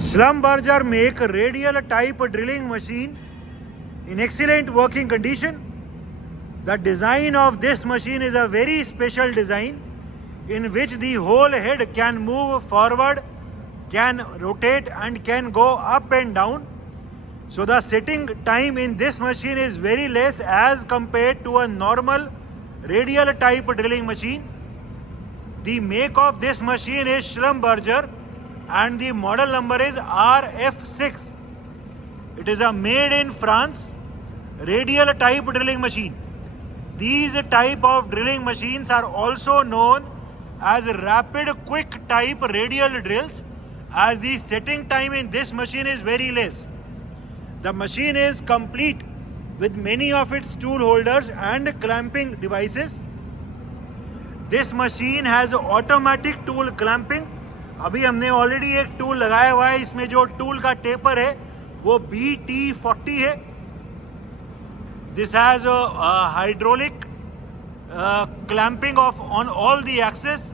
Schlumberger make a radial type drilling machine in excellent working condition. The design of this machine is a very special design in which the whole head can move forward, can rotate and can go up and down. So the setting time in this machine is very less as compared to a normal radial type drilling machine. The make of this machine is Schlumberger and the model number is RF6. It is a made in France radial type drilling machine. These type of drilling machines are also known as rapid quick type radial drills, as the setting time in this machine is very less. The machine is complete with many of its tool holders and clamping devices. This machine has automatic tool clamping. अभी हमने already एक tool लगाया हुआ है, इसमें जो tool का taper है वो BT40 है. This has a hydraulic clamping of on all the axes.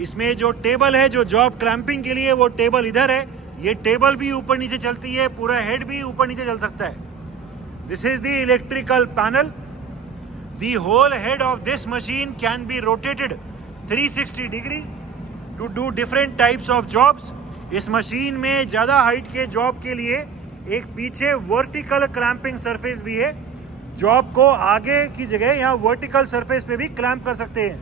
इसमें जो टेबल है जो जॉब क्लैंपिंग के लिए वो टेबल इधर है. ये टेबल भी ऊपर नीचे चलती है, पूरा हेड भी ऊपर नीचे चल सकता है. This is the electrical panel. The whole head of this machine can be rotated 360 degree to do different types of jobs. इस मशीन में ज़्यादा हाइट के जॉब के लिए एक पीछे वर्टिकल क्लैंपिंग सरफेस भी है. जॉब को आगे की जगह यहाँ वर्टिकल सरफेस पे भी क्लैंप कर सकते हैं.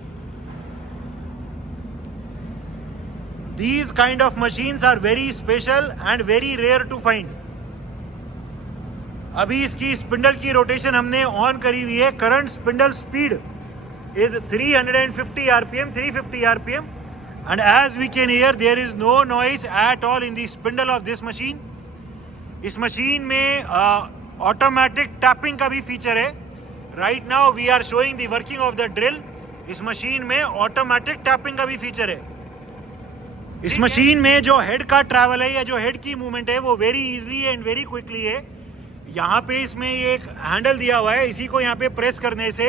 These kind of machines are very special and very rare to find. अभी इसकी स्पिंडल की रोटेशन हमने ऑन करी हुई है. Current spindle speed is 350 rpm, 350 rpm, and as we can hear there is no noise at all in the spindle of this machine. इस machine में automatic tapping का भी फीचर है. Right now we are showing the working of the drill. इस machine में automatic tapping का भी feature है. इस मशीन में जो हेड का ट्रैवल है या जो हेड की मूवमेंट है वो very easily and very quickly है. यहाँ पे इसमें ये एक हैंडल दिया हुआ है, इसी को यहाँ पे प्रेस करने से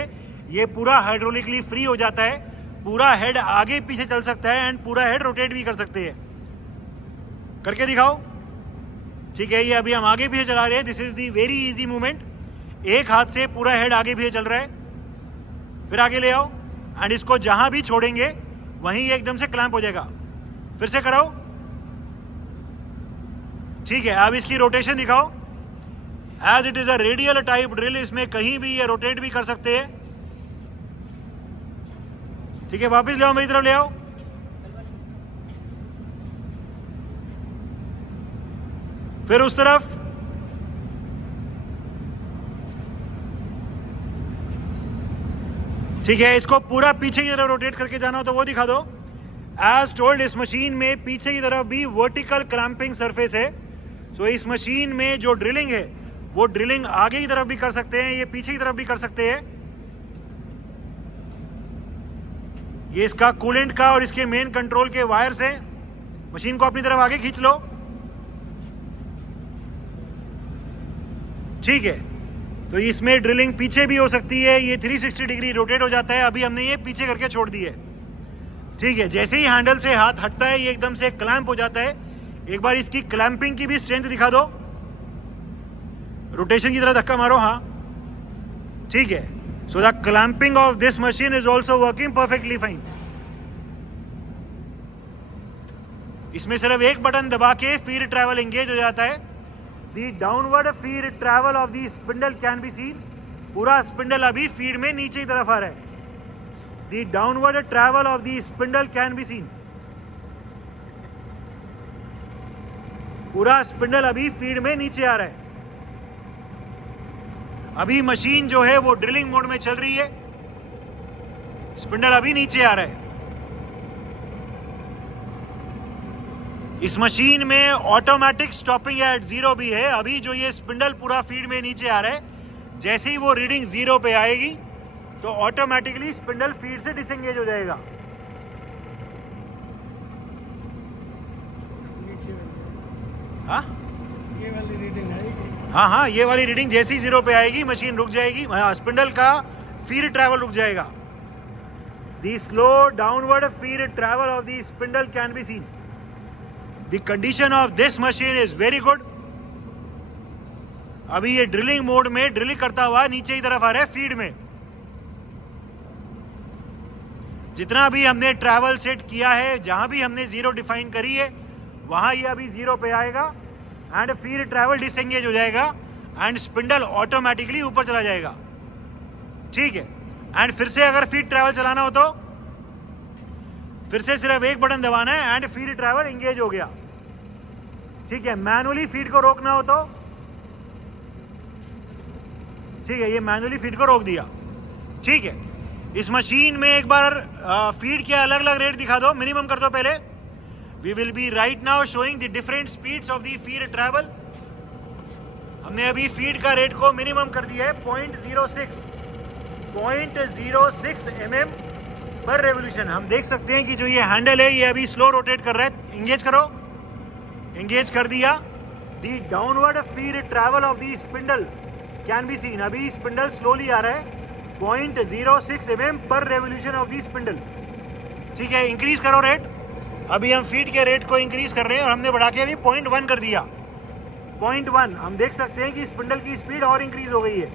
ये पूरा हाइड्रोलिकली फ्री हो जाता है. पूरा हेड आगे पीछे चल सकता है एंड पूरा हेड रोटेट भी कर सकते हैं. करके दिखाओ. ठीक है, ये अभी हम आगे पीछे चला रहे हैं. This is the very easy movement. एक हाथ से पूरा हेड आगे पीछे चल रहा है. फिर आगे ले आओ एंड इसको जहां भी छोड़ेंगे वहीं एकदम से क्लैंप हो जाएगा. फिर से कराओ. ठीक है, अब इसकी रोटेशन दिखाओ. As it is a radial type drill, इसमें कहीं भी ये रोटेट भी कर सकते हैं. ठीक है, वापस ले आओ, मेरी तरफ ले आओ. फिर उस तरफ. ठीक है, इसको पूरा पीछे की तरफ रोटेट करके जाना हो तो वो दिखा दो. एज टोल्ड, इस मशीन में पीछे की तरफ भी वर्टिकल क्लैंपिंग सरफेस है. सो इस मशीन में जो ड्रिलिंग है वो ड्रिलिंग आगे की तरफ भी कर सकते हैं, ये पीछे की तरफ भी कर सकते हैं. ये इसका कूलेंट का और इसके मेन कंट्रोल के वायर्स हैं. मशीन को अपनी तरफ आगे खींच लो. ठीक है, तो इसमें ड्रिलिंग पीछे भी हो सकती है. ये 360 डिग्री रोटेट हो जाता है. अभी हमने ये पीछे करके छोड़ दी है. ठीक है, जैसे ही हैंडल से हाथ हटता है ये एकदम से क्लैंप हो जाता है. एक बार इसकी क्लैंपिंग की भी स्ट्रेंथ दिखा दो. रोटेशन की तरह धक्का मारो. हाँ, ठीक है. So the clamping of this machine is also working perfectly fine. इसमें सिर्फ एक बटन दबा के फीड ट्रैवल एंगेज हो जाता है. The downward feed travel of the spindle can be scene. पूरा स्पिंडल अभी फीड में नीचे की तरफ आ रहा है. The downward travel of the spindle can be scene. पूरा स्पिंडल अभी फीड में नीचे आ रहा है. अभी मशीन जो है वो ड्रिलिंग मोड में चल रही है. स्पिंडल अभी नीचे आ रहा है. इस मशीन में ऑटोमेटिक स्टॉपिंग एट जीरो भी है. अभी जो ये स्पिंडल पूरा फीड में नीचे आ रहा है, जैसे ही वो रीडिंग जीरो पे आएगी तो ऑटोमेटिकली स्पिंडल फीड से डिसएंगेज हो जाएगा. हाँ, ये वाली रीडिंग आएगी. हाँ, ये वाली रीडिंग जैसे ही जीरो पे आएगी मशीन रुक जाएगी. स्पिंडल का फीड ट्रैवल रुक जाएगा. The slow downward feed travel of the spindle can be seen. The condition of this machine is very good. अभी ये ड्रिलिंग मोड में ड्रिलिंग करता हुआ नीचे की तरफ आ रहा है फीड में। जितना भी हमने ट्रैवल सेट किया है, जहां भी हमने जीरो डिफाइन करी है, वहां ये अभी जीरो पे आएगा एंड फिर ट्रैवल डिसएंगेज हो जाएगा एंड स्पिंडल ऑटोमेटिकली ऊपर चला जाएगा। ठीक है, एंड फिर से अगर फीड ट्रैवल चलाना हो तो फिर से सिर्फ एक बटन दबाना है एंड फीड ट्रैवल एंगेज हो गया। ठीक है, मैनुअली फीड को रोकना हो तो ठीक है, ये मैनुअली फीड को रोक दिया। ठीक है, इस मशीन में एक बार फीड के अलग अलग रेट दिखा दो, मिनिमम कर दो पहले। We will be right now showing the different speeds of the feed travel. हमने अभी फीड का रेट को मिनिमम कर दिया है 0.06 mm पर रेवोल्यूशन। हम देख सकते हैं कि जो ये हैंडल है ये अभी स्लो रोटेट कर रहा है। एंगेज करो, एंगेज कर दिया। The downward feed travel of the spindle can be scene. अभी स्पिंडल स्लोली आ रहा है 0.06 mm पर रेवोल्यूशन ऑफ दी स्पिंडल। ठीक है, इंक्रीज करो रेट। अभी हम फीड के रेट को इंक्रीज कर रहे हैं और हमने बढ़ा के अभी 0.1 कर दिया। 0.1 हम देख सकते हैं कि स्पिंडल की स्पीड और इंक्रीज हो गई है।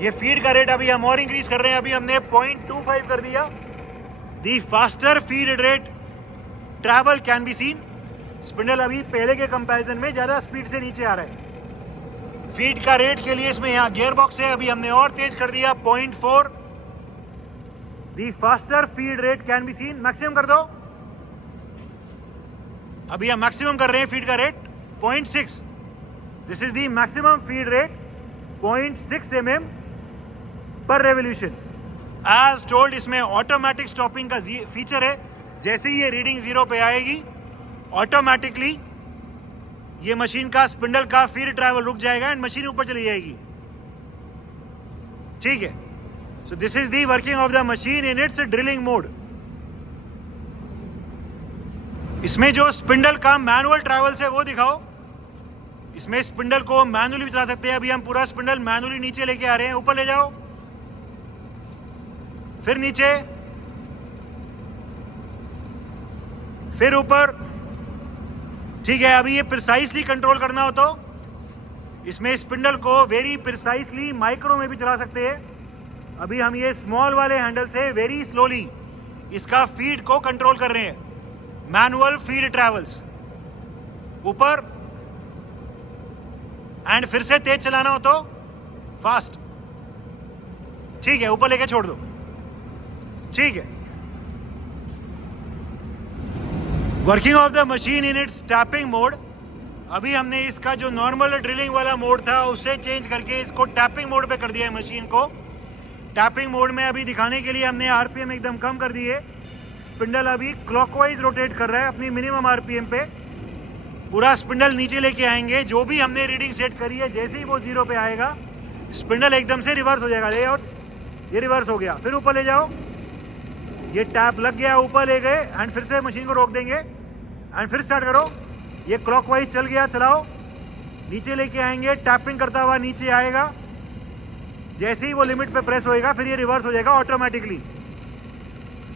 ये फीड का रेट अभी हम और इंक्रीज कर रहे हैं। अभी हमने 0.25 कर दिया। The faster feed rate travel can be seen. Spindle अभी पहले के कंपैरिजन में ज्यादा स्पीड से नीचे आ रहा है। फीड का रेट के लिए इसमें यहाँ गियर बॉक्स है, अभी हमने और तेज कर दिया 0.4। The faster feed rate can be seen. Maximum कर दो। अभी हम मैक्सिमम कर रहे हैं फीड का rate 0.6। This is the maximum feed rate 0.6 mm पर रेवोल्यूशन। एज टोल्ड, इसमें ऑटोमेटिक स्टॉपिंग का फीचर है। जैसे ही ये रीडिंग जीरो पे आएगी, ऑटोमेटिकली ये मशीन का स्पिंडल का फीड ट्रैवल रुक जाएगा एंड मशीन ऊपर चली जाएगी। ठीक है, so this is the working of the machine in its drilling mode. इसमें जो स्पिंडल का मैनुअल ट्रैवल्स है वो दिखाओ। इसमें स्पिंडल को मैनुअली भी चला सकते हैं। अभी हम पूरा स्पिंडल मैनुअली नीचे लेके आ रहे हैं। ऊपर ले जाओ, फिर नीचे, फिर ऊपर। ठीक है, अभी ये प्रिसाइसली कंट्रोल करना हो तो इसमें स्पिंडल को वेरी प्रिसाइसली माइक्रो में भी चला सकते हैं। अभी हम ये स्मॉल वाले हैंडल से वेरी स्लोली इसका फीड को कंट्रोल कर रहे हैं। मैनुअल फीड ट्रैवल्स ऊपर एंड फिर से तेज चलाना हो तो फास्ट। ठीक है, ऊपर लेके छोड़ दो। ठीक है, working of the machine in its tapping mode. अभी हमने इसका जो नॉर्मल ड्रिलिंग वाला मोड था उससे चेंज करके इसको टैपिंग मोड पे कर दिया है मशीन को। टैपिंग मोड में अभी दिखाने के लिए हमने आरपीएम एकदम कम कर दिए। स्पिंडल अभी क्लॉकवाइज रोटेट कर रहा है अपनी मिनिमम आरपीएम पे। पूरा स्पिंडल नीचे लेके आएंगे। जो भी हमने रीडिंग सेट करी है, जैसे ही वो जीरो पे आएगा स्पिंडल एकदम से रिवर्स हो जाएगा। ले आउट, ये रिवर्स हो गया। फिर ऊपर ले जाओ, ये टैप लग गया, ऊपर ले गए एंड फिर से मशीन को रोक देंगे एंड फिर स्टार्ट करो। ये क्लॉकवाइज चल गया, चलाओ। नीचे लेके आएंगे, टैपिंग करता हुआ नीचे आएगा। जैसे ही वो लिमिट पे प्रेस होएगा फिर ये रिवर्स हो जाएगा ऑटोमेटिकली।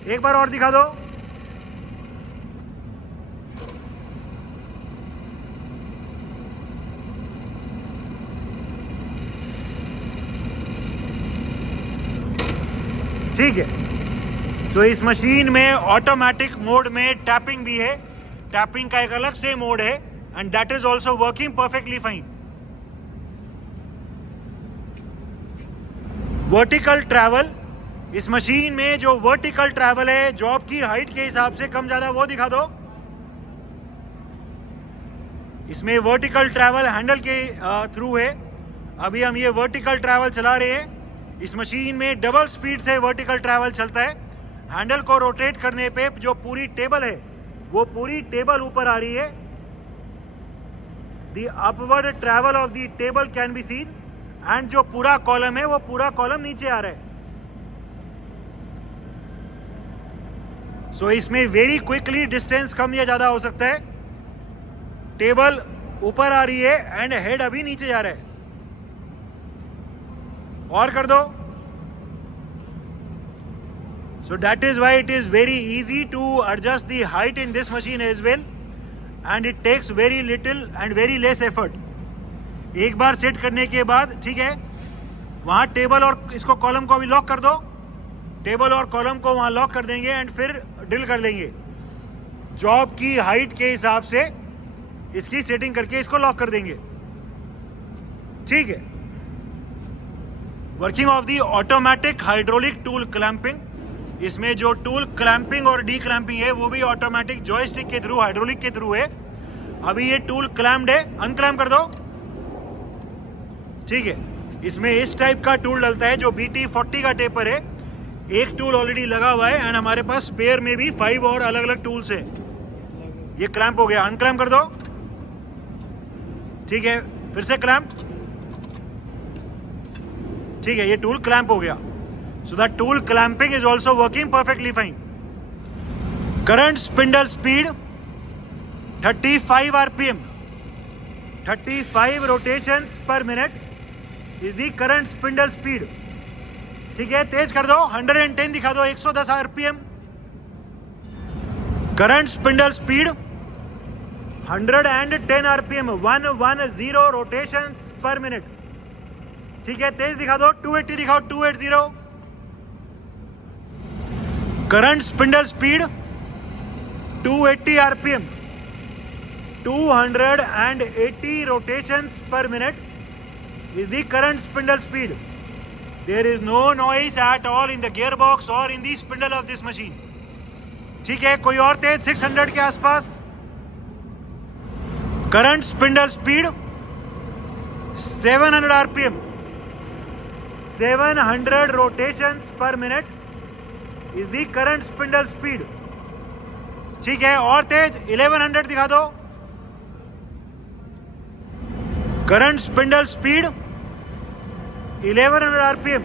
एक बार और दिखा दो। ठीक है, सो इस मशीन में ऑटोमेटिक मोड में टैपिंग भी है। टैपिंग का एक अलग से मोड है and that is also working perfectly fine. Vertical travel, इस मशीन में जो वर्टिकल ट्रैवल है जॉब की हाइट के हिसाब से कम ज्यादा वो दिखा दो। इसमें वर्टिकल ट्रैवल हैंडल के थ्रू है। अभी हम ये वर्टिकल ट्रैवल चला रहे हैं। इस मशीन में डबल स्पीड से वर्टिकल ट्रैवल चलता है। हैंडल को रोटेट करने पे जो पूरी टेबल है वो पूरी टेबल ऊपर आ रही है। The upward travel of the table can be scene and जो पूरा कॉलम है वो पूरा कॉलम नीचे आ रहा है। सो इसमें वेरी क्विकली डिस्टेंस कम या ज्यादा हो सकता है। टेबल ऊपर आ रही है एंड हेड अभी नीचे जा रहा है। और कर दो। So that is why it is very easy to adjust the height in this machine as well. and it takes very little and very less effort. एक बार सेट करने के बाद, ठीक है, वहाँ टेबल और इसको कॉलम को अभी लॉक कर दो, टेबल और कॉलम को वहाँ लॉक कर देंगे एंड फिर ड्रिल कर लेंगे। जॉब की हाइट के हिसाब से इसकी सेटिंग करके इसको लॉक कर देंगे, ठीक है। Working of the automatic hydraulic tool clamping, इसमें जो टूल क्लैंपिंग और डी क्लैंपिंग है वो भी ऑटोमेटिक जॉयस्टिक के थ्रू, हाइड्रोलिक के थ्रू है। अभी ये टूल क्लैम्प्ड है, अनक्लैम्प कर दो, ठीक है। इसमें इस टाइप का टूल डलता है जो BT40 का टेपर है। एक टूल ऑलरेडी लगा हुआ है एंड हमारे पास स्पेयर में भी 5 और अलग अलग टूल्स है। ये क्लैंप हो गया, अनक्लैम्प कर दो, ठीक है, फिर से क्लैंप, ठीक है, ये टूल क्लैंप हो गया। So the tool clamping is also working perfectly fine. Current spindle speed 35 RPM, 35 rotations per minute is the current spindle speed. ठीक है, तेज कर दो, 110 दिखा दो, 110 RPM. Current spindle speed 110 RPM, 110 rotations per minute. ठीक है, तेज दिखा दो, 280 दिखाओ, 280. Current spindle speed 280 RPM, 280 rotations per minute is the current spindle speed. There is no noise at all in the gearbox or in the spindle of this machine. ठीक है, कोई और तेज 600 के आसपास। Current spindle speed 700 RPM, 700 rotations per minute is the current spindle speed. ठीक है, और तेज 1100 दिखा दो। Current spindle speed 1100 RPM,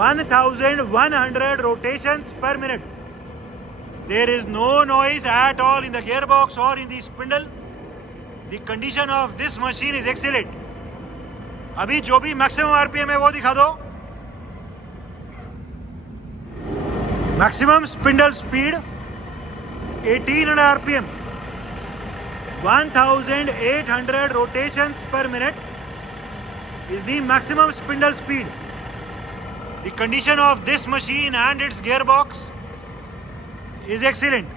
1100 rotations per minute. There is no noise at all in the gearbox or in the spindle. The condition of this machine is excellent. अभी जो भी maximum RPM है वो दिखा दो। Maximum spindle speed 1800 RPM, 1800 rotations per minute is the maximum spindle speed. The condition of this machine and its gearbox is excellent.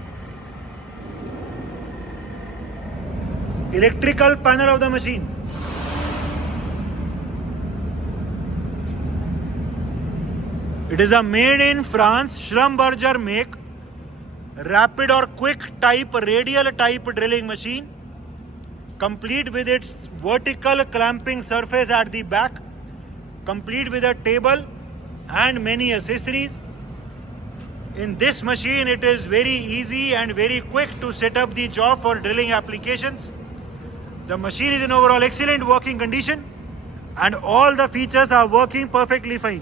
Electrical panel of the machine. It is a made in France Schlumberger make rapid or quick type radial type drilling machine, complete with its vertical clamping surface at the back, complete with a table and many accessories. In this machine it is very easy and very quick to set up the job for drilling applications. The machine is in overall excellent working condition and all the features are working perfectly fine.